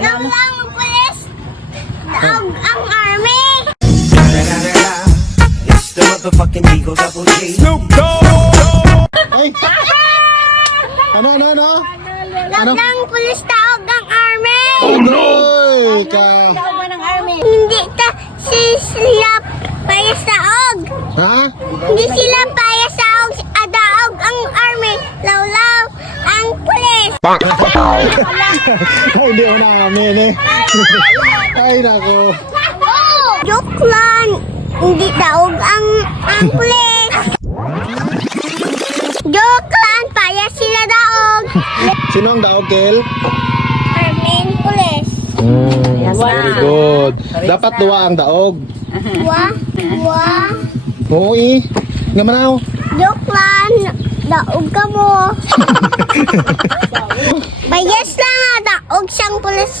Lang ang pulis. Daog ang army. It's the motherfucking Eagle Double G. Ay! Ano? Lang ang pulis. Daog ang army. Uy! Daog ba ng army? Hindi sila payas daog. Ha? Hindi sila payas daog. Daog ang army. Lawlaw ang pulis. Ay, hindi mo namin eh. Ay, nako. Joke lang. Hindi daog ang pulis. Joke lang. Payas sila daog. Sino ang daog, Kel? Army and pulis. Very good. Dapat duwa ang daog. Wah. Oo eh. Gamanaw. Joke lang. Daog ka mo. Payas lang daog siyang pulis.